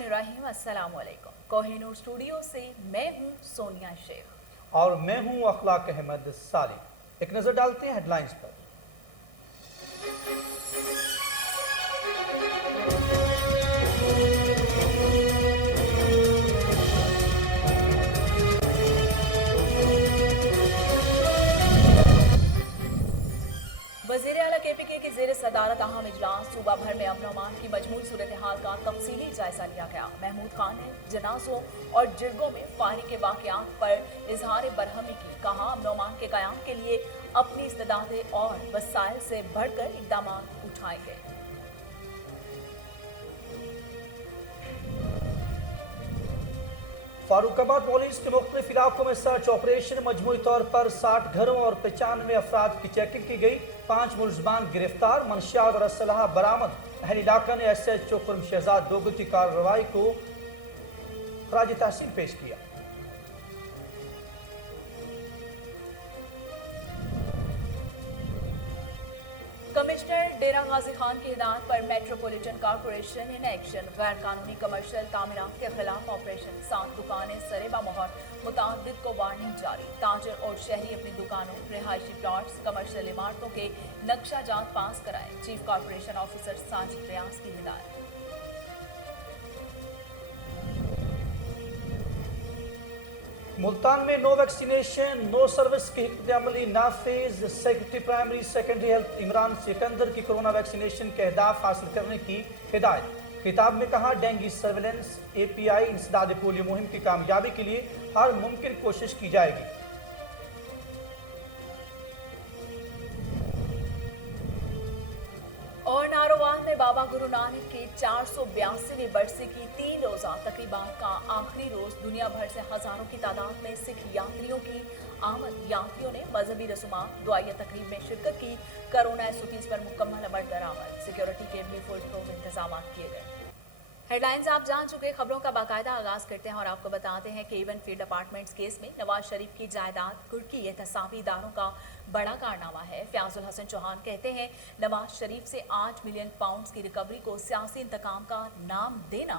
बिस्मिल्लाहिर्रहमानिर्रहीम। अस्सलाम वालेकुम। कोहिनूर स्टूडियो से मैं हूं सोनिया शेख और मैं हूं अखलाक अहमद सालिम। एक नजर डालते हैं हेडलाइंस पर। वज़ीर आला KPK की ज़ेर सदारत अहम इजलास। सूबा भर में अमन अमान की मजमूई सूरत हाल का तफसीली जायजा लिया गया। महमूद खान ने जनाजों और जिरगों में फायरिंग के वाक़यात पर इजहार बरहमी की। कहा, अमन अमान के क़याम के लिए अपनी इस्तेदादें और वसाइल से बढ़कर इक़दाम उठाए गए। फारुखाबाद पुलिस के मुख्तलिफ इलाकों में सर्च ऑपरेशन। मजमूई तौर पर 60 घरों और 95 अफराद की चेकिंग की गई। 5 मुलजमान गिरफ्तार, मंशियात और असलहा बरामद। अहल इलाका ने SHO खुर्म शहजाद दोगल की कार्रवाई को खराज तहसीन पेश किया। कमिश्नर डेरा गाजी खान की हिदायत पर मेट्रोपॉलिटन कॉर्पोरेशन इन एक्शन। गैर कानूनी कमर्शियल तामीरात के खिलाफ ऑपरेशन। 7 दुकानें सरेबा मोहर, मुतादिद को वार्निंग जारी। ताजर और शहरी अपनी दुकानों, रिहायशी प्लॉट्स, कमर्शियल इमारतों के नक्शा जात पास कराएं। चीफ कॉर्पोरेशन ऑफिसर साजिद रियाज की हिदायत। मुल्तान में नो वैक्सीनेशन नो सर्विस की हिकमत अमली नाफिज। Secretary primary secondary health Imran Sikandar की कोरोना वैक्सीनेशन के अहदाफ हासिल करने की हिदायत। खिताब में कहा, डेंगू सर्विलेंस API इंसदाद पोलियो मुहिम की कामयाबी के लिए हर मुमकिन कोशिश की जाएगी। और नारोवाल में बाबा गुरु नानक की 482वीं बरसी की 3 रोज़ा तकरीबात का आखिरी रोज। दुनिया भर से हजारों की तादाद में सिख यात्रियों की आमद। यात्रियों ने मजहबी रसूमात, दुआया तकरीब में शिरकत की। कोरोना SOPs पर मुकम्मल अमल दरामद। सिक्योरिटी के भी फुल प्रूफ इंतजाम किए गए। हेडलाइंस आप जान चुके। खबरों का बाकायदा आगाज करते हैं और आपको बताते हैं कि इवन फील्ड अपार्टमेंट्स केस में नवाज शरीफ की जायदाद कुर्की एहतसाबी इदारों का बड़ा कारनामा है। फयाजुल हसन चौहान कहते हैं, नवाज शरीफ से 8 मिलियन पाउंड्स की रिकवरी को सियासी इंतकाम का नाम देना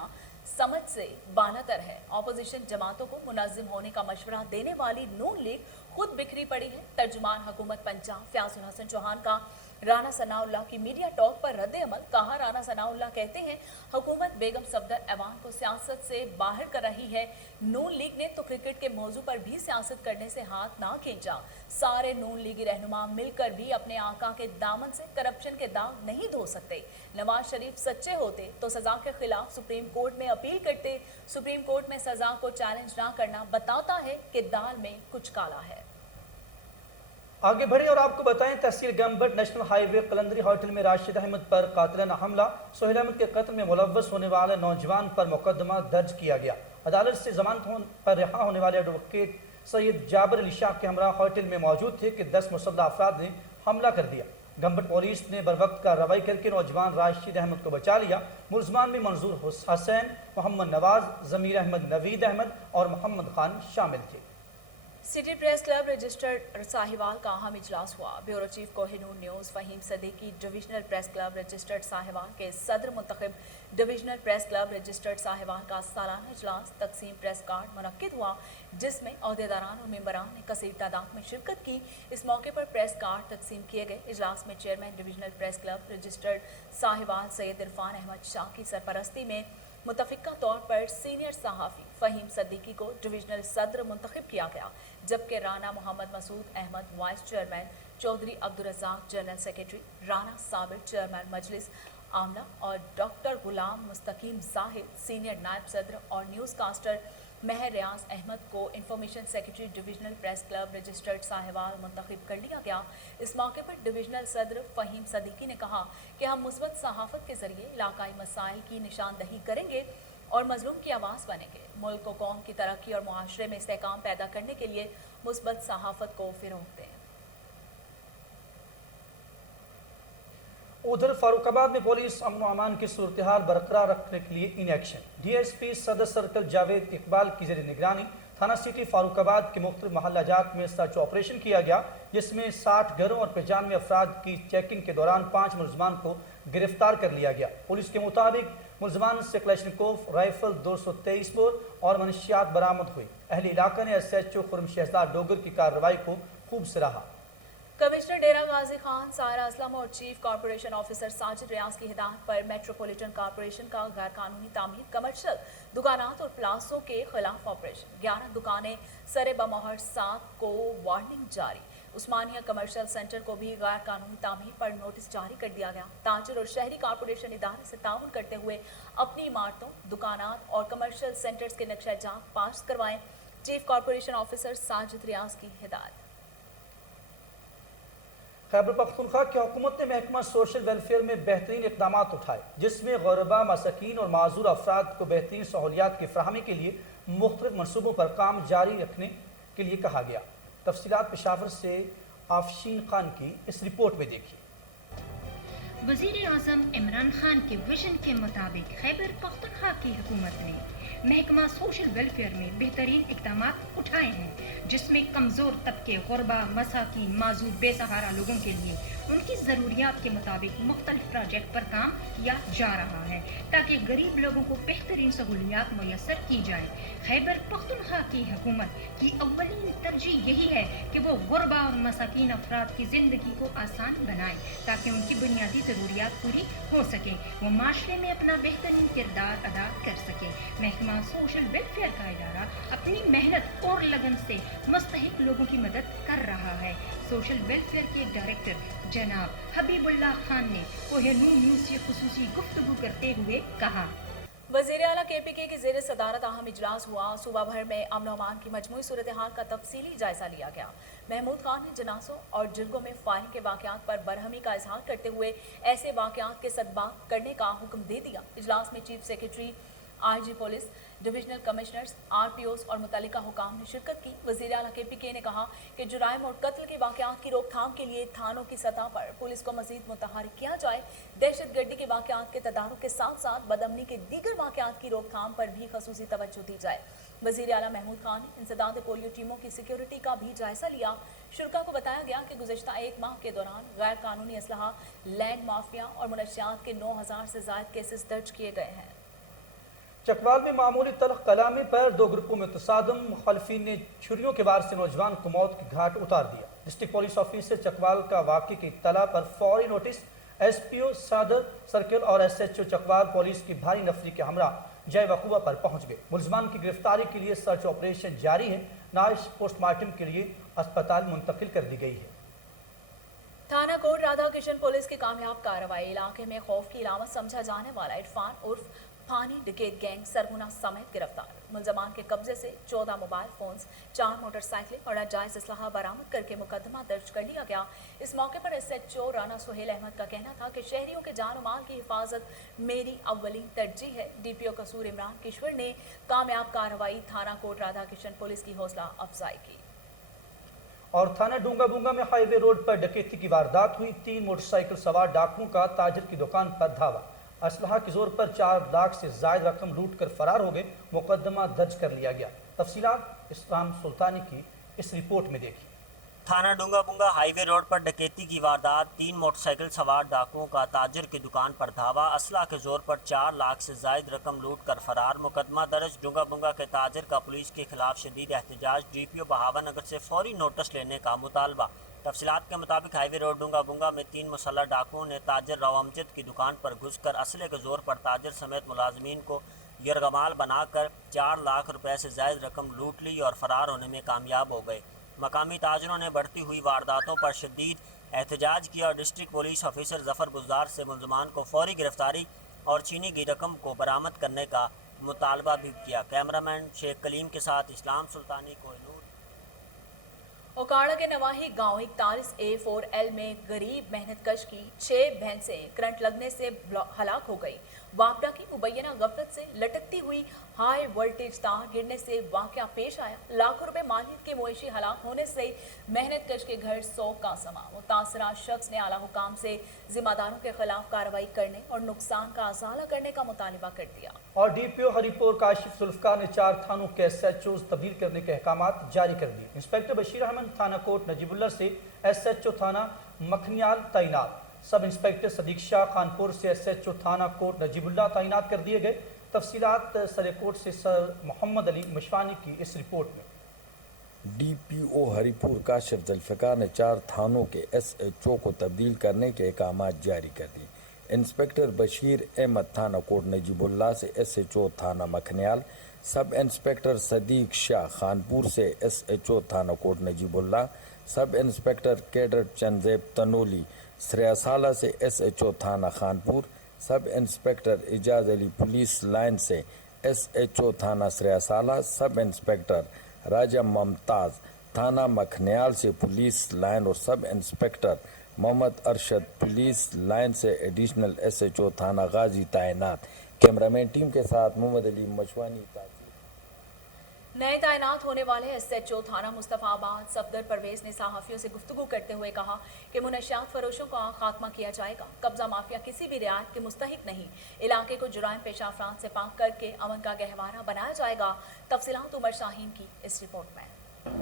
समझ से बानतर है। ऑपोजिशन जमातों को मुनज़्ज़म होने का मशवरा देने वाली नून लीग खुद बिखरी पड़ी है। तर्जुमान हुकूमत पंजाब फयाजुल हसन चौहान का राना सनाउल्लाह की मीडिया टॉक पर रद्द अमल। कहा, राना सनाउल्लाह कहते हैं, हुकूमत बेगम सफदर ऐवान को सियासत से बाहर कर रही है। नून लीग ने तो क्रिकेट के मौजू पर भी सियासत करने से हाथ ना खींचा। सारे नून लीगी रहनुमा मिलकर भी अपने आका के दामन से करप्शन के दाग नहीं धो सकते। नवाज शरीफ सच्चे होते तो सजा के खिलाफ सुप्रीम कोर्ट में अपील करते। सुप्रीम कोर्ट में सजा को चैलेंज ना करना बताता है कि दाल में कुछ काला है। आगे बढ़े और आपको बताएं, तहसील Gambat national highway Kalandari hotel में राशिद अहमद पर कातिलाना हमला। सोहेल अहमद के कत्ल में मुलव्वस होने वाले नौजवान पर मुकदमा दर्ज किया गया। अदालत से जमानत पर रिहा होने वाले एडवोकेट सैयद जाबिर अली शाह के हमरा होटल में मौजूद थे कि 10 मुसल्लह अफराद ने हमला कर दिया। गंबट पुलिस ने बरवक्त कार्रवाई करके नौजवान राशिद अहमद को बचा लिया। मुलजमान में मंजूर हुसैन, मोहम्मद नवाज, जमीर अहमद, नवीद अहमद और मोहम्मद खान शामिल थे। City press club registered Sahiwal का अहम इजलास हुआ। Bureau chief Kohinoor News Faheem Siddiqui divisional press club registered Sahiwal के सदर मुंतखब divisional press club registered Sahiwal का सालाना इजलास तकसीम प्रेस कार्ड मुनक्किद हुआ, जिसमें अहदेदारान और मेंबरान ने कसीर तादाद में शिरकत की। इस मौके पर प्रेस कार्ड तकसीम किए गए। इजलास में chairman divisional press club registered Sahiwal Syed Irfan Ahmed Shah की सरपरस्ती में मुतफिका तौर पर सीनियर सहाफ़ी फ़हीम सदीकी को डिविजनल सदर मुंतखब किया गया, जबकि Rana Mohammad Masood Ahmed vice chairman, Chaudhry Abdul Razzaq general secretary, Rana Sabir chairman मजलिस आमला और डॉक्टर गुलाम मुस्तकीम जाहिद सीनियर नायब सदर और न्यूज़ कास्टर महर रियाज अहमद को information secretary divisional press club registered Sahiwal मुंतखब कर लिया गया। इस मौके पर डिविजनल सदर फ़हीम सदीकी ने कहा कि हम मुस्बत सहाफ़त के जरिए इलाकाई मसाइल की निशानदही करेंगे और मजलूम की आवाज़ बनेंगे। मुल्क को कौम की तरक्की और मुआशरे में इस्तेहकाम पैदा करने के लिए मुस्बत सहाफ़त को फ़रोग़ दें। उधर फारुखाबाद में पुलिस अमन अमान की सूरत हाल बरकरार रखने के लिए इन एक्शन। DSP सदर सर्कल जावेद इकबाल की ज़ेर निगरानी थाना सिटी फारुखाबाद के मुख्तलिफ महल्ला जात में सर्च ऑपरेशन किया गया, जिसमें 60 घरों और 95 अफराद की चेकिंग के दौरान 5 मुलजमान को गिरफ्तार कर लिया गया। पुलिस के मुताबिक ملزمان سے کلاشنکوف رائفل 223 بور اور منشیات برآمد ہوئی۔ اہل علاقہ نے SHO خرم شہزاد ڈوگر کی کارروائی کو خوب سراہا۔ کمشنر ڈیرہ غازی خان سارا اسلم اور چیف کارپوریشن آفیسر ساجد ریاض کی ہدایت پر میٹروپولیٹن کارپوریشن کا غیر قانونی تعمیر کمرشل دکانات اور پلازوں کے خلاف آپریشن 11 دکانیں سرے بمہر 7 کو وارننگ جاری۔ عثمانیہ کمرشل سینٹر کو بھی غیر قانونی تعمیر پر نوٹس جاری کر دیا گیا۔ تاجر اور شہری کارپوریشن ادارے سے تعاون کرتے ہوئے اپنی عمارتوں دکانات اور کمرشل سینٹرز کے نقشہ جات پاس کروائیں، چیف کارپوریشن آفیسر ساجد ریاض کی ہدایت۔ خیبر پختونخوا کی حکومت نے محکمہ سوشل ویلفیئر میں بہترین اقدامات اٹھائے، جس میں غربا، مساکین اور معذور افراد کو بہترین سہولیات کی فراہمی کے لیے مختلف منصوبوں پر کام جاری رکھنے کے لیے کہا گیا۔ تفصیلات پشاور سے آفشین خان کی اس رپورٹ میں دیکھیے۔ وزیر اعظم عمران خان کے ویژن کے مطابق خیبر پختونخوا کی حکومت نے محکمہ سوشل ویلفیئر میں بہترین اقدامات اٹھائے ہیں، جس میں کمزور طبقے، غربا، مساکین، معذور، بے سہارا لوگوں کے لیے ان کی ضروریات کے مطابق مختلف پروجیکٹ پر کام کیا جا رہا ہے تاکہ غریب لوگوں کو بہترین سہولیات میسر کی جائے۔ خیبر پختونخوا کی حکومت کی اولین ترجیح یہی ہے کہ وہ غربا اور مساکین افراد کی زندگی کو آسان بنائے تاکہ ان کی بنیادی ضروریات پوری ہو سکے، وہ معاشرے میں اپنا بہترین کردار ادا کر سکے۔ محکمہ سوشل ویلفیئر کا ادارہ اپنی محنت اور لگن سے مستحق لوگوں کی مدد کر رہا ہے۔ سوشل ویلفیئر کے ڈائریکٹر جناب حبیب اللہ خان نے کوہنور نیوز سے خصوصی گفتگو کرتے ہوئے کہا: وزیر اعلیٰ KPK کی زیر صدارت اہم اجلاس ہوا۔ صوبہ بھر میں امن و امان کی مجموعی صورتحال کا تفصیلی جائزہ لیا گیا۔ محمود خان نے جنازوں اور جرگوں میں فائرنگ کے واقعات پر برہمی کا اظہار کرتے ہوئے ایسے واقعات کے سدباب کرنے کا حکم دے دیا۔ اجلاس میں chief secretary, IG police, divisional commissioners, RPOs اور متعلقہ حکام نے شرکت کی۔ وزیر اعلیٰ KPK نے کہا کہ جرائم اور قتل کے واقعات کی روک تھام کے لیے تھانوں کی سطح پر پولیس کو مزید متحرک کیا جائے۔ دہشت گردی کے واقعات کے تدارک کے ساتھ ساتھ بدامنی کے دیگر واقعات کی روک تھام پر بھی خصوصی توجہ دی جائے۔ وزیر اعلیٰ محمود خان نے انسداد پولیو ٹیموں کی سیکیورٹی کا بھی جائزہ لیا۔ شرکا کو بتایا گیا کہ گزشتہ ایک ماہ کے دوران غیر قانونی اسلحہ، لینڈ مافیا اور منشیات کے 9000 سے زائد کیسز درج کیے گئے ہیں۔ چکوال میں معمولی تلخ کلامی پر 2 گروپوں میں تصادم، مخالفین نے چھریوں کے وار سے نوجوان کو موت کے گھاٹ اتار دیا۔ ڈسٹرکٹ پولیس آفیسر چکوال کا واقعے کی اطلاع پر فوری نوٹس SPO صدر سرکل اور SHO چکوال پولیس کی بھاری نفری کے ہمراہ جائے وقوع پر پہنچ گئے۔ ملزمان کی گرفتاری کے لیے سرچ آپریشن جاری ہے۔ نعش پوسٹ مارٹم کے لیے اسپتال منتقل کر دی گئی ہے۔ تھانہ کوٹ رادھا کرشن پولیس کی کامیاب کارروائی۔ علاقے میں خوف کی علامت سمجھا جانے والا عرفان عرف پانی ڈکیت گینگ سرگنا سمیت گرفتار۔ ملزمان کے قبضے سے 14 موبائل فونز، 4 موٹر سائیکلیں اور ناجائز اسلحہ برآمد کر کے مقدمہ درج کر لیا گیا۔ اس موقع پر SHO رانا سہیل احمد کا کہنا تھا کہ شہریوں کے جان و مال کی حفاظت میری اولین ترجیح ہے۔ DPO قصور عمران کشور نے کامیاب کارروائی تھانہ کوٹ رادھا کرشن پولیس کی حوصلہ افزائی کی۔ اور تھانہ ڈونگا بونگا میں ہائی وے روڈ پر ڈکیتی کی واردات ہوئی۔ 3 موٹر سائیکل سوار ڈاکوؤں کا تاجر کی دکان پر دھاوا، اسلحہ کے زور پر 4 لاکھ سے زائد رقم لوٹ کر فرار ہو گئے، مقدمہ درج کر لیا گیا۔ تفصیلات اسلام سلطانی کی اس رپورٹ میں دیکھیں۔ تھانہ ڈونگا بونگا ہائی وے روڈ پر ڈکیتی کی واردات، 3 موٹر سائیکل سوار ڈاکوؤں کا تاجر کی دکان پر دھاوا، اسلحہ کے زور پر 4 لاکھ سے زائد رقم لوٹ کر فرار، مقدمہ درج۔ ڈونگا بونگا کے تاجر کا پولیس کے خلاف شدید احتجاج، DPO بہاوا نگر سے فوری نوٹس لینے کا مطالبہ۔ تفصیلات کے مطابق ہائی وے روڈ ڈونگا بونگا میں 3 مسلح ڈاکوؤں نے تاجر راؤ امجد کی دکان پر گھس کر اسلحے کے زور پر تاجر سمیت ملازمین کو یرغمال بنا کر 4 لاکھ روپے سے زائد رقم لوٹ لی اور فرار ہونے میں کامیاب ہو گئے۔ مقامی تاجروں نے بڑھتی ہوئی وارداتوں پر شدید احتجاج کیا اور ڈسٹرکٹ پولیس آفیسر ظفر بزدار سے ملزمان کو فوری گرفتاری اور چھینی گئی رقم کو برآمد کرنے کا مطالبہ بھی کیا۔ کیمرامین شیخ کلیم کے ساتھ اسلام سلطانی، کوہنور۔ اوکاڑا کے نواحی گاؤں 41 A4L میں غریب محنت کش کی 6 بھینسیں کرنٹ لگنے سے ہلاک ہو گئی۔ واپڈا کی مبینہ غفلت سے لٹکتی ہوئی ہائی وولٹیج تار گرنے سے واقعہ پیش آیا۔ لاکھوں روپے مالیت کے مویشی ہلاک ہونے سے محنت کش کے گھر سوگ کا سما۔ متاثرہ شخص نے اعلیٰ حکام سے ذمہ داروں کے خلاف کارروائی کرنے اور نقصان کا ازالہ کرنے کا مطالبہ کر دیا۔ اور DPO ہری پور کاشف ذوالفقار نے 4 تھانوں کے SHOs تبدیل کرنے کے احکامات جاری کر دیے۔ انسپکٹر بشیر احمد تھانہ کوٹ نجیب اللہ سے SHO تھانہ مکھنیال تعینات۔ सब इंस्पेक्टर सदीक शाह खानपुर से SHO थाना कोट नजीबुल्लाह तैनात कर दिए गए। तफसीलात सरेकोट से सर मोहम्मद अली मशवानी की इस रिपोर्ट में। DPO हरिपुर काशिफ जुल्फ़िकार ने 4 थानों के SHO को तब्दील करने के अहकाम जारी कर दिए। इंस्पेक्टर बशीर अहमद थाना कोट नजीबुल्लाह से SHO थाना मखनियाल, सब इंस्पेक्टर सदीक शाह खानपुर से SHO थाना Kot Najibullah, sub inspector cadre Chandeb Tanoli सरियासाला से SHO थाना Khanpur, sub inspector Ijaz Ali police line से SHO थाना सरियासाला, सब इंस्पेक्टर राजा ममताज़ थाना मखनियाल से पुलिस लाइन और sub inspector Mohammad Arshad police line से एडिशनल SHO थाना गाजी तैनात। कैमरामैन टीम के साथ मोहम्मद अली मशवानी। नए तैनात होने वाले SHO थाना मुस्तफाबाद सफदर परवेज ने सहाफ़ियों से गुफ्तगू करते हुए कहा कि मुनशियात फरोशों का खात्मा किया जाएगा। कब्जा माफिया किसी भी रियायत के मुस्तहिक नहीं। इलाके को जुराइम पेशा अफराद से पाक करके अमन का गहवारा बनाया जाएगा। तफसीलात उमर शाहीन की इस रिपोर्ट में।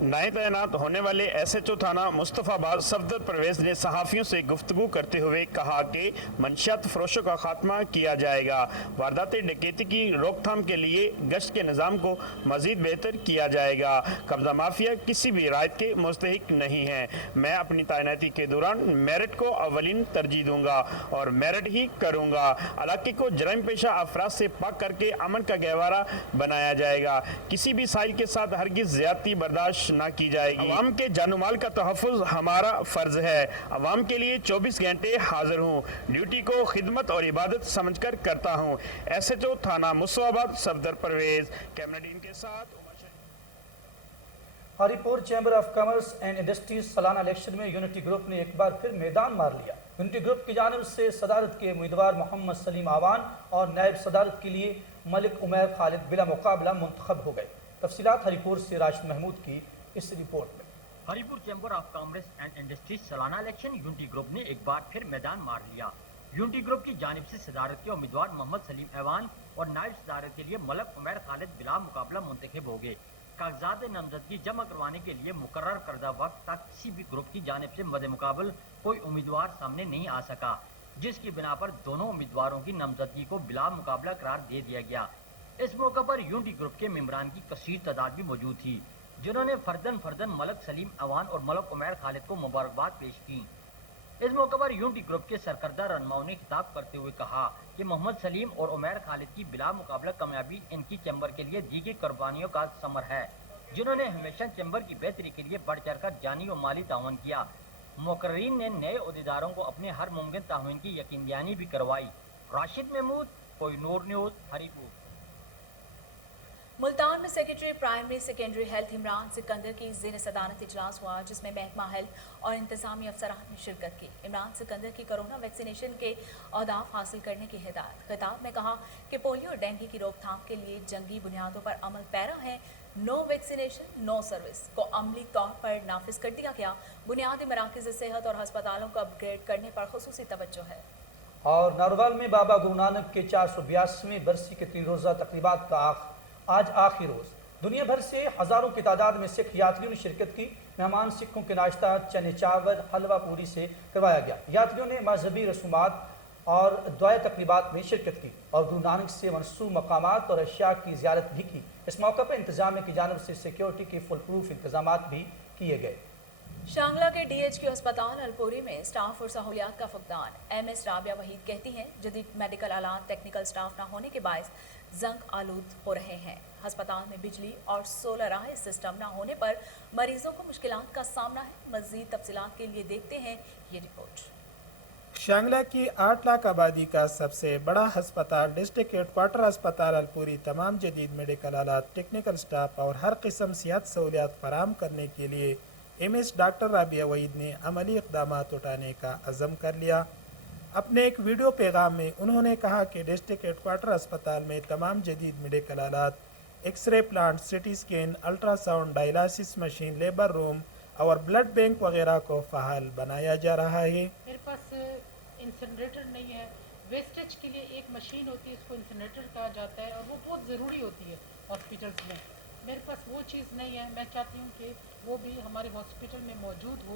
नए तैनात होने वाले SHO थाना मुस्तफाबाद सफदर परवेज ने सहाफ़ियों से गुफ्तगू करते हुए कहा कि मंशियात फरोशों का खात्मा किया जाएगा। वारदात डकैती की रोकथाम के लिए गश्त के निज़ाम को मज़ीद बेहतर किया जाएगा। कब्जा माफिया किसी भी रायत के मुस्तहिक नहीं है। मैं अपनी तैनाती के दौरान मेरिट को अवलिन तरजीह दूंगा और मेरिट ही करूंगा। इलाके को जराइम पेशा अफराद से पाक करके अमन का गहवारा बनाया जाएगा। किसी भी साइल के साथ हरगिज़ ज़्यादती बर्दाश्त न की जाएगी। अवाम के जानमाल का तहफ़्फ़ुज़ हमारा फ़र्ज है। अवाम के लिए 24 घंटे हाजिर हूँ। ड्यूटी को खिदमत और इबादत समझकर करता हूँ। SHO थाना मुस्तफाबाद सफदर परवेज। कैमरा टीम के साथ Haripur chamber of commerce and industries सालाना इलेक्शन में यूनिटी ग्रुप ने एक बार फिर मैदान मार लिया। यूनिटी ग्रुप की जानिब से सदारत के उम्मीदवार मोहम्मद सलीम आवान और नायब सदारत के लिए मलिक उमैर खालिद बिला मुकाबला मुंतखब हो गए। तफसीलात हरिपुर से राशिद महमूद की इस रिपोर्ट में। Haripur chamber of commerce and industries सालाना इलेक्शन यूनिटी ग्रुप ने एक बार फिर मैदान मार लिया। यूनिटी ग्रुप की जानिब से सदारत के उम्मीदवार मोहम्मद सलीम ऐवान और नायब सदारत के लिए मलिक उमैर खालिद बिला मुकाबला मुंतखब हो गए। कागजात नामजदगी जमा करवाने के लिए मुकर्रर करदा वक्त तक किसी भी ग्रुप की जानिब से मद मुकाबल कोई उम्मीदवार सामने नहीं आ सका, जिसकी बिना पर दोनों उम्मीदवारों की नामजदगी को बिला मुकाबला करार दे दिया गया। इस मौके पर यूनिटी ग्रुप के मेंबरान की कसीर तादाद भी मौजूद थी, जिन्होंने फर्दन मलिक सलीम ऐवान और मलिक उमैर खालिद को मुबारकबाद पेश की। इस मौके पर यूनिटी ग्रुप के सरकर्दा रहनुमाओं ने खिताब करते हुए कहा कि मोहम्मद सलीम और उमैर खालिद की बिला मुकाबला कामयाबी इनकी चैम्बर के लिए दी गई कुर्बानियों का समर है, जिन्होंने हमेशा चैम्बर की बेहतरी के लिए बढ़ चढ़ कर जानी और माली ताउन किया। मुकर्रीन ने नए अहदेदारों को अपने हर मुमकिन ताउन की यकीन दहानी भी करवाई। राशिद महमूद, कोहिनूर न्यूज़, हरिपुर। मुल्तान में secretary primary secondary health Imran Sikandar की ज़ेर सदारत इजलास हुआ, जिसमें महकमा हेल्थ और इंतजामी अफसरान ने शिरकत की। इमरान सिकंदर की कोरोना वैक्सीनेशन के अहदाफ हासिल करने की हिदायत। खिताब में कहा कि पोलियो और डेंगू की रोकथाम के लिए जंगी बुनियादों पर अमल पैरा है। नो वैक्सीनेशन नो सर्विस को अमली तौर पर नाफिज कर दिया गया। बुनियादी मराकज़ सेहत और हस्पतालों को अपग्रेड करने पर खुसूसी तवज्जो है। और नारोवाल में बाबा गुरु नानक के 482वें बरसी के 3 रोज़ा तकरीबात का आज आखिरी रोज़ दुनिया भर से हज़ारों की तादाद में सिख यात्रियों ने शिरकत की। मेहमान सिखों के नाश्ता चने चावल हलवा पूरी से करवाया गया। यात्रियों ने मजहबी रसूमात और दुआ तकरीबात में शिरकत की और गुरु नानक से मनसूब मकामात और अशिया की ज़ियारत भी की। इस मौके पर इंतजामिया की जानिब से सिक्योरिटी के फुल प्रूफ इंतजाम भी किए गए। शांगला के DHQ अस्पताल अलपुरी में स्टाफ और सहूलियात का फकदान। MS राबिया वहीद कहती हैं जदीद मेडिकल आलात टेक्निकल स्टाफ न होने के बायस जंग आलूद हो रहे हैं। अस्पताल में बिजली और सोलर राह सिस्टम न होने पर मरीजों को मुश्किलात का सामना है। मज़ीद तफसीलात के लिए देखते हैं ये रिपोर्ट। शांगला की 8 लाख आबादी का सबसे बड़ा अस्पताल डिस्ट्रिक्ट हेडक्वार्टर अस्पताल अलपुरी तमाम जदीद मेडिकल आलात टेक्निकल स्टाफ और हर किस्म सेहत सहूलियात फराहम करने के लिए MS डॉक्टर राबिया वहीद ने अमली इक़दाम उठाने का अज़म कर लिया। अपने एक वीडियो पैगाम में उन्होंने कहा कि डिस्ट्रिक्ट हेडक्वार्टर अस्पताल में तमाम जदीद मेडिकल आलात, x ray plant, CT scan, ultrasound, dialysis machine, labour room और ब्लड बैंक वगैरह को फ़हाल बनाया जा रहा है। मेरे पास इंसिनरेटर नहीं है। वेस्टेज के लिए एक मशीन होती है, इसको इंसिनरेटर कहा जाता है और वो बहुत ज़रूरी होती है हॉस्पिटल्स में। मेरे पास वो चीज़ नहीं है। मैं चाहती हूँ कि वो भी हमारे हॉस्पिटल में मौजूद हो।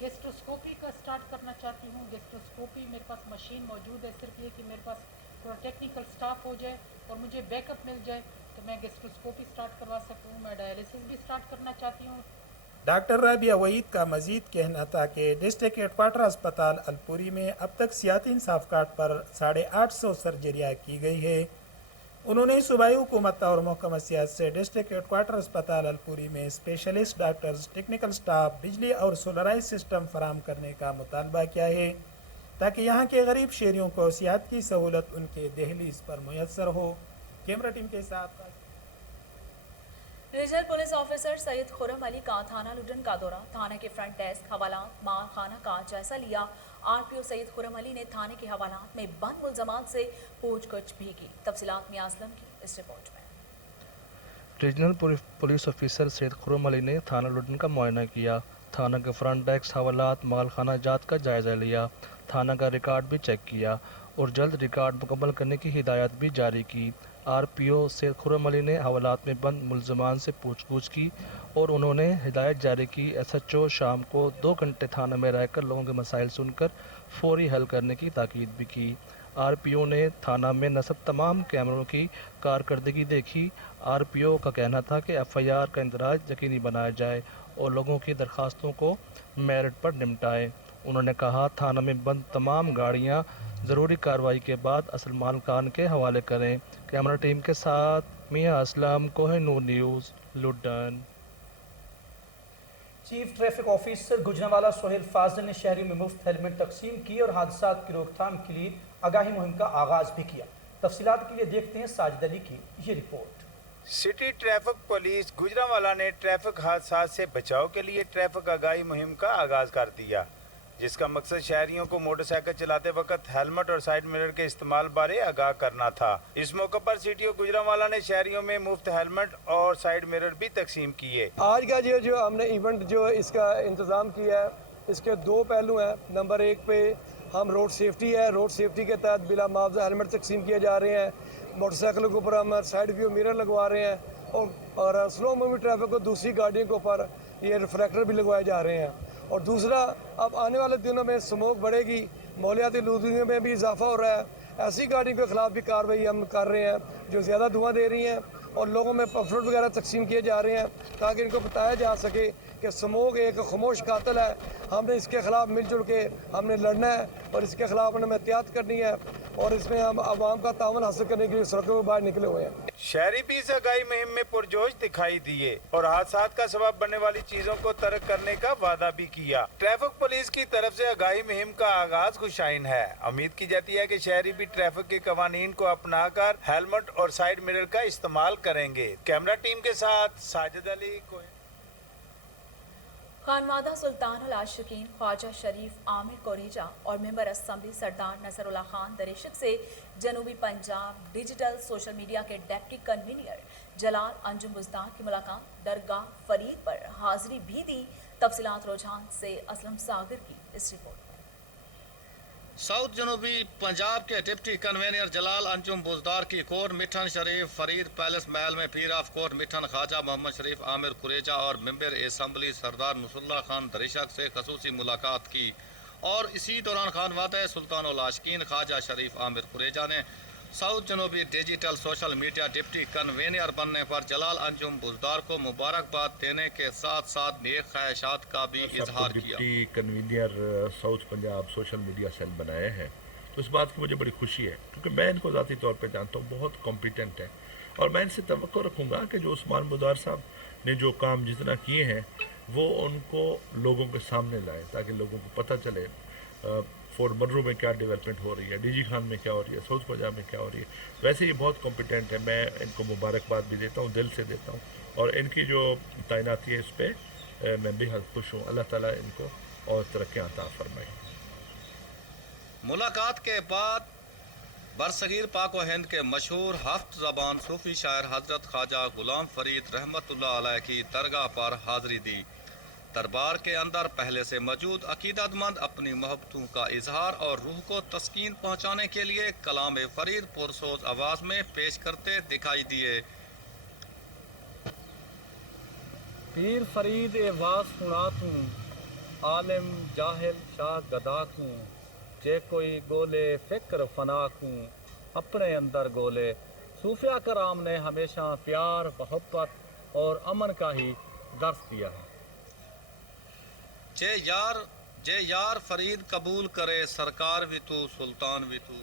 गेस्ट्रोस्कोपी का स्टार्ट करना चाहती हूँ। गेस्ट्रोस्कोपी मेरे पास मशीन मौजूद है, सिर्फ ये कि मेरे पास थोड़ा टेक्निकल स्टाफ हो जाए और मुझे बैकअप मिल जाए तो मैं गेस्ट्रोस्कोपी स्टार्ट करवा सकूँ। मैं डायलिसिस भी स्टार्ट करना चाहती हूँ। डॉक्टर राबिया वहीद का मजीद कहना था कि डिस्ट्रिक्ट हेडक्वार्टर अस्पताल अलपुरी में अब तक सियाती इंसाफ कार्ड पर 850 सर्जरियाँ की गई है। उन्होंने सूबाई हुकूमत और महकमा सियासत से डिस्ट्रिक्ट हेडक्वार्टर अस्पताल अलपुरी में स्पेशलिस्ट डॉक्टर्स, टेक्निकल स्टाफ, बिजली और सोलराइज सिस्टम फराम करने का मुतालबा किया है ताकि यहाँ के गरीब शहरियों को सियाहत की सहूलत उनके दहलीज पर मुयसर हो। कैमरा टीम के साथ regional police officer Syed Khurram Ali का थाना लुडन का दौरा, थाना के फ्रंट डेस्क, हवालात, माल खाना का जायजा लिया। आरपीओ सैयद खुर्रम अली ने थाने के हवालात में बंद मुलजमान से पूछगछ भी की। तफसीलात मियां असलम की इस रिपोर्ट में। Regional police officer Syed Khurram Ali ने थाना लुडन का मुआयना किया, थाना के फ्रंट डेस्क, हवालात, माल खाना जात का जायजा लिया, थाना का रिकॉर्ड भी चेक किया और जल्द रिकॉर्ड मुकम्मल करने की हिदायत भी जारी की। आरपीओ सैयद खुर्रम अली ने हवालात में बंद मुलजमान से पूछगछ की और उन्होंने हिदायत जारी की एसएचओ शाम को 2 घंटे थाना में रहकर लोगों के मसाइल सुनकर फौरी हल करने की ताकीद भी की। आरपीओ ने थाना में नस्ब तमाम कैमरों की कारकर्दगी देखी। आरपीओ का कहना था कि एफआईआर का इंदराज यकीनी बनाया जाए और लोगों की दरखास्तों को मेरिट पर निपटाएं। उन्होंने कहा थाना में बंद तमाम गाड़ियां ज़रूरी कार्रवाई के बाद असल मालकान के हवाले करें। कैमरा टीम के साथ Mian Aslam, Kohinoor News, Luddan. Chief traffic officer Gujranwala Sohail Fazil ने शहरी में मुफ्त हेलमेट तकसीम की और हादसा की रोकथाम के लिए आगाही मुहिम का आगाज भी किया। तफसीलात के लिए देखते हैं साजिद अली की ये report. City traffic police Gujranwala ने ट्रैफिक हादसा से बचाव के लिए ट्रैफिक आगाही मुहिम का आगाज कर दिया, जिसका मकसद शहरियों को मोटरसाइकिल चलाते वक्त हेलमेट और साइड मिरर के इस्तेमाल बारे आगाह करना था। इस मौके पर सीटीओ गुजरांवाला ने शहरियों में मुफ्त हेलमेट और साइड मिरर भी तकसीम किए। आज का जो हमने इवेंट जो इसका इंतज़ाम किया है, इसके 2 पहलू हैं। नंबर 1 पे हम रोड सेफ्टी है, रोड सेफ्टी के तहत बिला मुआवजा हेलमेट तकसीम किए जा रहे हैं। मोटरसाइकिलों के ऊपर हम साइड व्यू मिरर लगवा रहे हैं और स्लो मूविंग ट्रैफिक को दूसरी गाड़ियों के ऊपर ये रिफ्लेक्टर भी लगवाए जा रहे हैं। और दूसरा, अब आने वाले दिनों में स्मोक बढ़ेगी, माहौलियाती आलूदगी में भी इजाफा हो रहा है। ऐसी गाड़ियों के खिलाफ भी कार्रवाई हम कर रहे हैं जो ज़्यादा धुआं दे रही हैं और लोगों में पफलेट वगैरह तकसीम किए जा रहे हैं ताकि इनको बताया जा सके कि स्मोक एक खामोश कातिल है। हमने इसके खिलाफ मिलजुल के हमने लड़ना है और इसके खिलाफ हमें एहतियात करनी है और इसमें हम आवाम का तावन हासिल करने के लिए सड़कों में बाहर निकले हुए हैं। शहरी भी इस आगाही मुहिम में पुरजोश दिखाई दिए और हादसात का सबब बनने वाली चीजों को तर्क करने का वादा भी किया। ट्रैफिक पुलिस की तरफ से आगाही मुहिम का आगाज खुशाइन है। उम्मीद की जाती है कि शहरी भी ट्रैफिक के कवानीन को अपनाकर हेलमेट और साइड मिरर का इस्तेमाल करेंगे। कैमरा टीम के साथ साजिद अली। खानवादा सुल्तान अल आशिकीन ख्वाजा शरीफ आमिर कोरेजा और मेंबर असम्बली सरदार नसरुल्लाह खान दरिशक से जनूबी पंजाब डिजिटल सोशल मीडिया के डेप्टी कन्वीनर जलाल अंजुम बुज़दार की मुलाकात दरगाह फरीद पर हाजिरी भी दी। तफसीलात रुझान से असलम सागर की इस रिपोर्ट में। साउथ जनूबी पंजाब के डिप्टी कन्वीनर जलाल अंजुम बुज़दार की कोर मिठन शरीफ फरीद पैलेस महल में पीर ऑफ कोर मिठन ख्वाजा मोहम्मद शरीफ आमिर कुरेजा और मेंबर असम्बली सरदार नसरुल्लाह खान दरिशक से खसूसी मुलाकात की और इसी दौरान खानवादा सुल्तान अल आशिकीन ख्वाजा शरीफ आमिर कुरेजा ने साउथ जनूबी digital social media deputy convener बनने पर जलाल अंजुम बुज़दार को मुबारकबाद देने के साथ साथ नेक ख्वाहिशात का भी इजहार किया। Deputy convener south Punjab social media cell बनाए हैं तो इस बात की मुझे बड़ी खुशी है क्योंकि मैं इनको ज़ाती तौर पे जानता हूँ, बहुत कॉम्पिटेंट है और मैं इनसे तवक्को रखूँगा कि जो उस्मान बुज़दार साहब ने जो काम जितना किए हैं वो उनको लोगों के सामने लाए ताकि लोगों को पता चले फोर मर्रों में क्या डेवलपमेंट हो रही है, डीजी खान में क्या हो रही है, साउथ पंजाब में क्या हो रही है। वैसे ये बहुत कॉम्पिटेंट है, मैं इनको मुबारकबाद भी देता हूँ, दिल से देता हूँ और इनकी जो तैनाती है इस पर मैं बेहद खुश हूँ। अल्लाह ताला इनको और तरक्की अता फरमाए। मुलाकात के बाद बरसगीर पाक व हिंद के मशहूर हफ्त ज़बान सूफी शायर हजरत ख्वाजा गुलाम फरीद रहमतुल्लाह अलैह की दरगाह पर हाज़िरी दी। दरबार के अंदर पहले से मौजूद अकीदतमंद अपनी मोहब्बतों का इजहार और रूह को तस्कीन पहुँचाने के लिए कलाम फरीद पुरसोज आवाज़ में पेश करते दिखाई दिए। पीर फरीद ए वाज सुना तू عالم جاہل شاہ گدا کوں جے کوئی گولے فکر فنا کوں اپنے اندر گولے. صوفیہ کرام نے ہمیشہ پیار محبت اور امن کا ہی درس دیا ہے. جے یار فرید قبول کرے سرکار بھی تو سلطان بھی تو.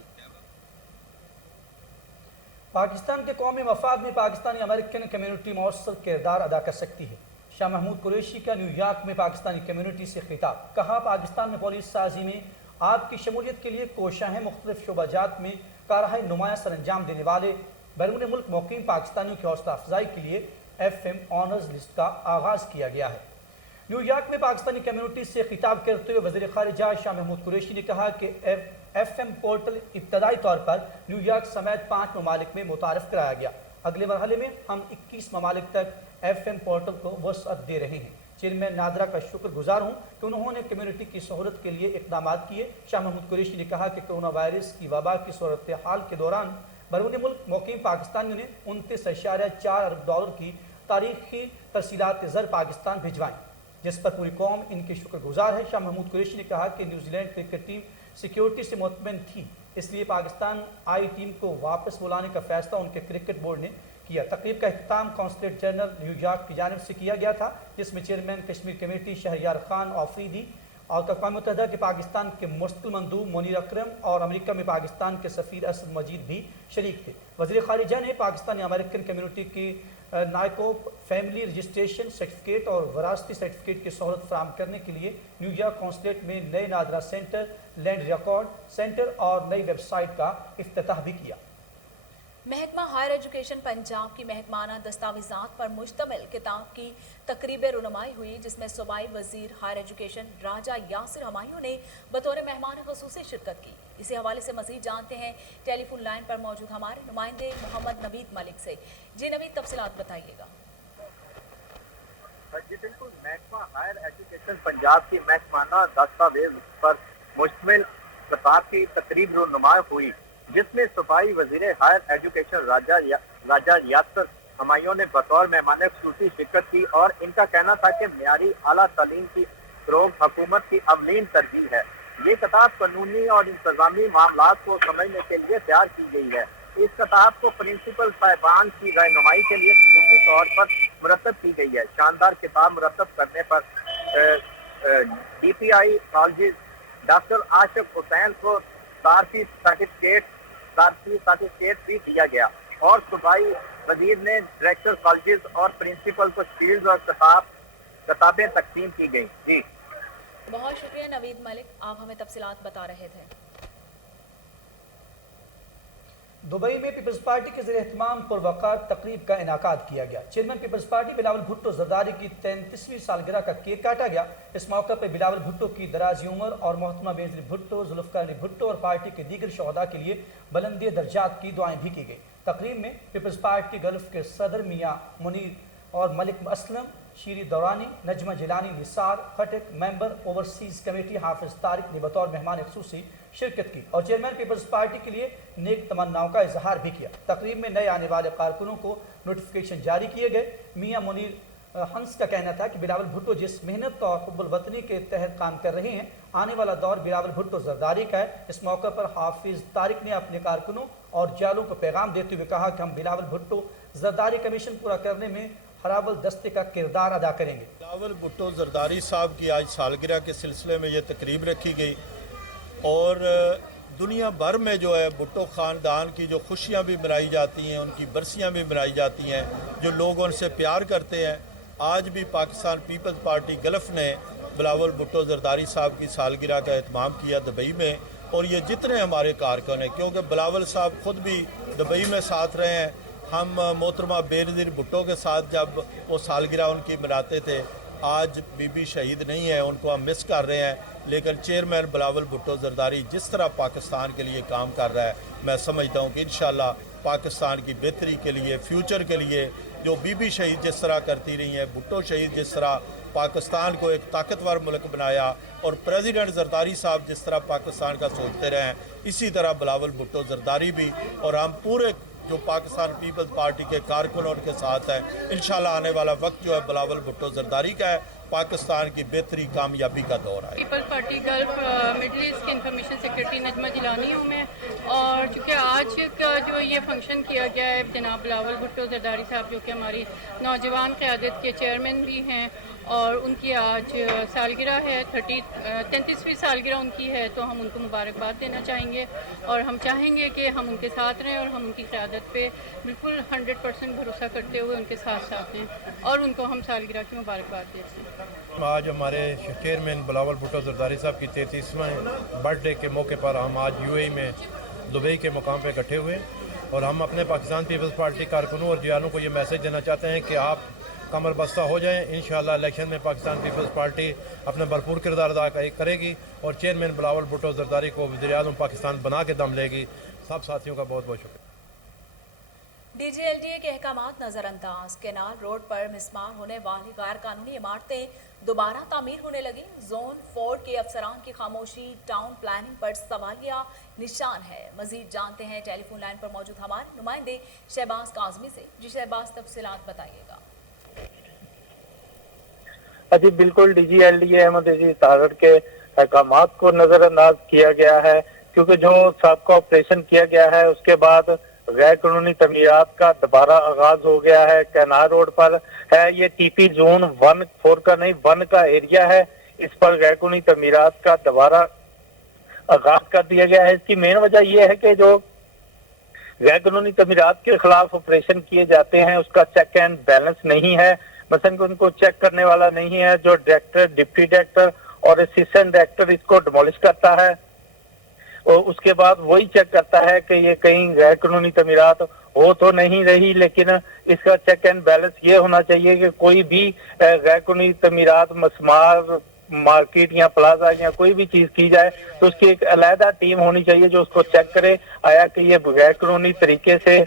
پاکستان کے قومی مفاد میں پاکستانی امریکن کمیونٹی مؤثر کردار ادا کر سکتی ہے. شاہ محمود قریشی کا نیو یارک میں پاکستانی کمیونٹی سے خطاب. کہا پاکستان میں پالیسی سازی میں آپ کی شمولیت کے لیے کوشاں ہیں. مختلف شعبہ جات میں کارروائی نمایاں سر انجام دینے والے بیرون ملک مقیم پاکستانیوں کی حوصلہ افزائی کے لیے FM آنرز لسٹ کا آغاز کیا گیا ہے. نیو یارک میں پاکستانی کمیونٹی سے خطاب کرتے ہوئے وزیر خارجہ شاہ محمود قریشی نے کہا کہ FM پورٹل ابتدائی طور پر نیو یارک سمیت 5 ممالک میں متعارف کرایا گیا. اگلے مرحلے میں ہم 21 ممالک تک FM پورٹل کو وسعت دے رہے ہیں. چیئرمین نادرا کا شکر گزار ہوں کہ انہوں نے کمیونٹی کی سہولت کے لیے اقدامات کیے. شاہ محمود قریشی نے کہا کہ کرونا وائرس کی وبا کی صورتحال کے دوران بیرون ملک مقیم پاکستانیوں نے 29.4 ارب ڈالر کی تاریخی ترسیلات زر پاکستان بھجوائیں جس پر پوری قوم ان کے شکر گزار ہے. شاہ محمود قریشی نے کہا کہ New Zealand cricket team security سے مطمئن تھی اس لیے پاکستان آئی ٹیم کو واپس بلانے کا فیصلہ ان کے کرکٹ بورڈ نے کیا. تقریب کا اختتام کونسلیٹ جنرل نیو یارک کی جانب سے کیا گیا تھا جس میں چیئرمین کشمیر کمیٹی شہریار خان آفریدی اور اقوام متحدہ کے پاکستان کے مستقل مندوب منیر اکرم اور امریکہ میں پاکستان کے سفیر اسد مجید بھی شریک تھے. وزیر خارجہ نے پاکستانی امریکن کمیونٹی کی نائکوپ فیملی رجسٹریشن سرٹیفکیٹ اور وراثتی سرٹیفکیٹ کی سہولت فراہم کرنے کے لیے نیو یارک کونسلیٹ میں نئے NADRA centre, land record centre اور نئی ویب سائٹ کا افتتاح بھی کیا. محکمہ ہائر ایجوکیشن پنجاب کی محکمانہ دستاویزات پر مشتمل کتاب کی تقریب رونمائی ہوئی جس میں صوبائی وزیر ہائر ایجوکیشن راجہ یاسر ہمایوں نے بطور مہمان خصوصی شرکت کی. اسی حوالے سے مزید جانتے ہیں ٹیلی فون لائن پر موجود ہمارے نمائندے محمد نوید ملک سے. جی نوید، تفصیلات بتائیے گا. جی بالکل، محکمہ ہائر ایجوکیشن پنجاب کی محکمانہ دستاویز پر مشتمل کتاب کی تقریب رونمائی ہوئی جس میں صوبائی وزیر ہائر ایجوکیشن راجہ یاسر ہمایوں نے بطور مہمان خصوصی شرکت کی اور ان کا کہنا تھا کہ معیاری اعلیٰ تعلیم کی فروغ حکومت کی اولین ترجیح ہے. یہ کتاب قانونی اور انتظامی معاملات کو سمجھنے کے لیے تیار کی گئی ہے. اس کتاب کو پرنسپل صاحبان کی رہنمائی کے لیے خصوصی طور پر مرتب کی گئی ہے. شاندار کتاب مرتب کرنے پر DPI کالجز ڈاکٹر عاشق حسین کو صارفی سرٹیفکیٹ بھی دیا گیا اور صوبائی وزیر نے ڈائریکٹر کالجز اور پرنسپل کو شیلڈز اور کتابیں تقسیم کی گئیں. جی بہت شکریہ نوید ملک، آپ ہمیں تفصیلات بتا رہے تھے. دبئی میں پیپلز پارٹی کے زیر اہتمام پروقار تقریب کا انعقاد کیا گیا. چیئرمین پیپلز پارٹی بلاول بھٹو زرداری کی 33ویں سالگرہ کا کیک کاٹا گیا. اس موقع پر بلاول بھٹو کی درازی عمر اور محترمہ بینظیر بھٹو، ذوالفقار علی بھٹو اور پارٹی کے دیگر شہداء کے لیے بلندی درجات کی دعائیں بھی کی گئی. تقریب میں پیپلز پارٹی گلف کے صدر میاں منیر اور ملک اسلم، شیری دورانی، نجمہ جیلانی نثار خٹک، ممبر اوورسیز کمیٹی حافظ طارق نے بطور مہمان خصوصی شرکت کی اور چیئرمین پیپلز پارٹی کے لیے نیک تمناؤں کا اظہار بھی کیا. تقریب میں نئے آنے والے کارکنوں کو نوٹیفیکیشن جاری کیے گئے. میاں منیر ہنس کا کہنا تھا کہ بلاول بھٹو جس محنت اور حب الوطنی کے تحت کام کر رہے ہیں آنے والا دور بلاول بھٹو زرداری کا ہے. اس موقع پر حافظ طارق نے اپنے کارکنوں اور جالوں کو پیغام دیتے ہوئے کہا کہ ہم بلاول بھٹو زرداری کمیشن پورا کرنے میں ہراول دستے کا کردار ادا کریں گے. بلاول بھٹو زرداری صاحب کی آج سالگرہ کے سلسلے میں یہ تقریب رکھی گئی اور دنیا بھر میں جو ہے بھٹو خاندان کی جو خوشیاں بھی منائی جاتی ہیں، ان کی برسیاں بھی منائی جاتی ہیں، جو لوگ ان سے پیار کرتے ہیں. آج بھی پاکستان پیپلز پارٹی گلف نے بلاول بھٹو زرداری صاحب کی سالگرہ کا اہتمام کیا دبئی میں، اور یہ جتنے ہمارے کارکن ہیں کیونکہ بلاول صاحب خود بھی دبئی میں ساتھ رہے ہیں. ہم محترمہ بینظیر بھٹو کے ساتھ جب وہ سالگرہ ان کی مناتے تھے. آج بی بی شہید نہیں ہے، ان کو ہم مس کر رہے ہیں، لیکن چیئرمین بلاول بھٹو زرداری جس طرح پاکستان کے لیے کام کر رہا ہے میں سمجھتا ہوں کہ انشاءاللہ پاکستان کی بہتری کے لیے، فیوچر کے لیے، جو بی بی شہید جس طرح کرتی رہی ہیں، بھٹو شہید جس طرح پاکستان کو ایک طاقتور ملک بنایا اور پریزیڈنٹ زرداری صاحب جس طرح پاکستان کا سوچتے رہے ہیں، اسی طرح بلاول بھٹو زرداری بھی، اور ہم پورے جو پاکستان پیپلز پارٹی کے کارکن ان کے ساتھ ہیں. انشاءاللہ آنے والا وقت جو ہے بلاول بھٹو زرداری کا ہے पाकिस्तान की बेहतरी कामयाबी का दौर आए। Peoples Party Gulf Middle East के इंफॉर्मेशन सेक्रेटरी नजमा जिलानी हूँ मैं, और चूँकि आज का जो ये फंक्शन किया गया है, जनाब बिलावल भुट्टो जरदारी साहब जो कि हमारी नौजवान क़यादत के चेयरमैन भी हैं और उनकी आज सालगिरह है, 33वीं सालगिरह उनकी है, तो हम उनको मुबारकबाद देना चाहेंगे और हम चाहेंगे कि हम उनके साथ रहें और हम उनकी क़यादत पे बिल्कुल 100% भरोसा करते हुए उनके साथ साथ हैं और उनको हम सालगिरह की मुबारकबाद देते हैं। आज हमारे चेयरमैन बिलावल भुट्टो जरदारी साहब की 33वें बर्थडे के मौके पर हम आज यूएई में दुबई के मुकाम पे इकट्ठे हुए और हम अपने पाकिस्तान पीपल्स पार्टी कारकुनों और जियालों को ये मैसेज देना चाहते हैं कि आप कमर बस्ता हो जाएं। इंशाअल्लाह इलेक्शन में पाकिस्तान पीपल्स पार्टी अपने भरपूर किरदार अदा करेगी और चेयरमैन बिलावल भुट्टो जरदारी को वज़ीर-ए-आज़म पाकिस्तान बना के दम लेगी। सब साथियों का बहुत बहुत शुक्रिया। DGLDA के अहकामात नजरअंदाज, केनाल रोड पर मिसमार होने वाली गैर कानूनी इमारतें दोबारा तामीर होने लगी। जोन 4 के अफसरान की खामोशी टाउन प्लानिंग पर सवालिया निशान है। मजीद जानते हैं टेलीफोन लाइन पर मौजूद हमारे नुमाइंदे शहबाज काजमी से। जी शहबाज, तफसीलात बताइएगा। जी बिल्कुल, DGLDA अहमद अजीज तारड़ के अहकामात को नजरअंदाज किया गया है, क्योंकि जो सबका ऑपरेशन किया गया है उसके बाद गैर कानूनी तमीरात का दोबारा आगाज हो गया है। कैनार रोड पर है, ये TP जोन 1-4 का नहीं 1 का एरिया है। इस पर गैर कानूनी तमीरात का दोबारा आगाज कर दिया गया है। इसकी मेन वजह यह है कि जो गैर कानूनी तमीरात के खिलाफ ऑपरेशन किए जाते हैं उसका चेक एंड बैलेंस नहीं है। मसलन उनको चेक करने वाला नहीं है। जो डायरेक्टर, डिप्टी डायरेक्टर और असिस्टेंट डायरेक्टर इसको डिमोलिश करता है और उसके बाद वही चेक करता है कि ये कहीं गैर कानूनी तमीरात हो तो नहीं रही, लेकिन इसका चेक एंड बैलेंस ये होना चाहिए कि कोई भी गैर कानूनी तमीरात, मस्मार, मार्केट या प्लाजा या कोई भी चीज की जाए तो उसकी एक अलहदा टीम होनी चाहिए जो उसको चेक करे, आया कि ये गैर कानूनी तरीके से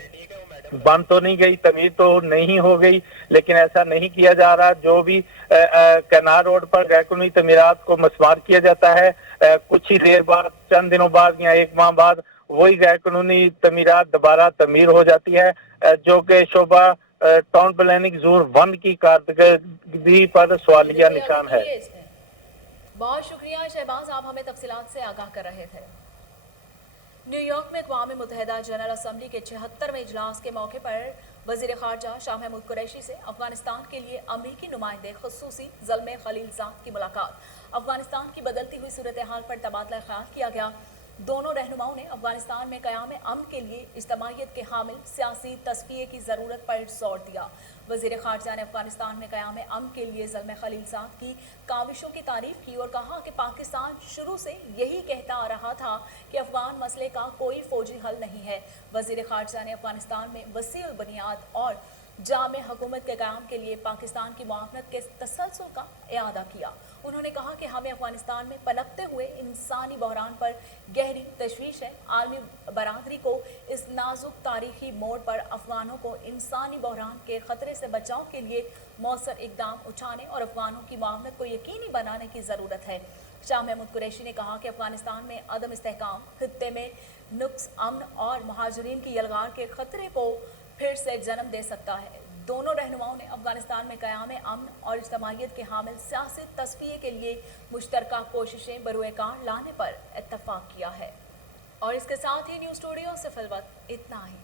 बंद तो नहीं गई, तमीर तो नहीं हो गई, लेकिन ऐसा नहीं किया जा रहा। जो भी कैनार रोड पर गैर कानूनी तमीरात को मस्मार किया जाता है, कुछ ही देर बाद, चंद दिनों बाद या 1 माह बाद वही गैर कानूनी तमीरात दोबारा तमीर हो जाती है, जो कि शोभा टाउन प्लानिंग जोन 1 की कारकर्दगी पर सवालिया निशान है। बहुत शुक्रिया शहबाज, आप हमें तफसीलात से आगाह कर रहे थे। न्यूयॉर्क में अक़वाम मुत्तहिदा जनरल असम्बली के 76वें इजलास के मौके पर वज़ीर ख़ारजा शाह महमूद कुरैशी से अफगानिस्तान के लिए अमरीकी नुमाइंदे ख़ुसूसी ज़ल्मे ख़लीलज़ाद की मुलाकात। अफगानिस्तान की बदलती हुई सूरत हाल पर तबादला ख्याल किया गया। दोनों रहनुमाओं ने अफगानिस्तान में क़याम अमन के लिए इज्तमाइयत के हामिल सियासी तस्फ़िये की ज़रूरत पर जोर दिया। वज़ीर ख़ारजा ने अफगानिस्तान में क़याम अमन के लिए ज़ल्मे ख़लीलज़ाद की काविशों की तारीफ़ की और कहा कि पाकिस्तान शुरू से यही कहता आ रहा था कि अफ़गान मसले का कोई फ़ौजी हल नहीं है। वज़ीर ख़ारजा ने अफगानिस्तान में वसीअल बुनियाद और जामे हुकूमत के क़याम के लिए पाकिस्तान की मुआवनत के तसलसल का इआदा किया। उन्होंने कहा कि हमें अफगानिस्तान में पनपते हुए इंसानी बहरान पर गहरी तशवीश है। आलमी बरादरी को इस नाजुक तारीखी मोड़ पर अफगानों को इंसानी बहरान के ख़तरे से बचाव के लिए मौसर इकदाम उठाने और अफगानों की मुआवनत को यकीनी बनाने की ज़रूरत है। शाह महमूद कुरैशी ने कहा कि अफगानिस्तान में अदम इस्तेहकाम खित्ते में नुक्स, अमन और महाजरीन की यलगार के ख़तरे को फिर से जन्म दे सकता है। दोनों रहनुमाओं ने अफगानिस्तान में क़याम अमन और इज्तमाइयत के हामिल सियासी तस्फ़िये के लिए मुश्तरका कोशिशें बरूएकार लाने पर इत्तफ़ाक़ किया है। और इसके साथ ही न्यूज़ स्टूडियो से फिलवक्त इतना ही।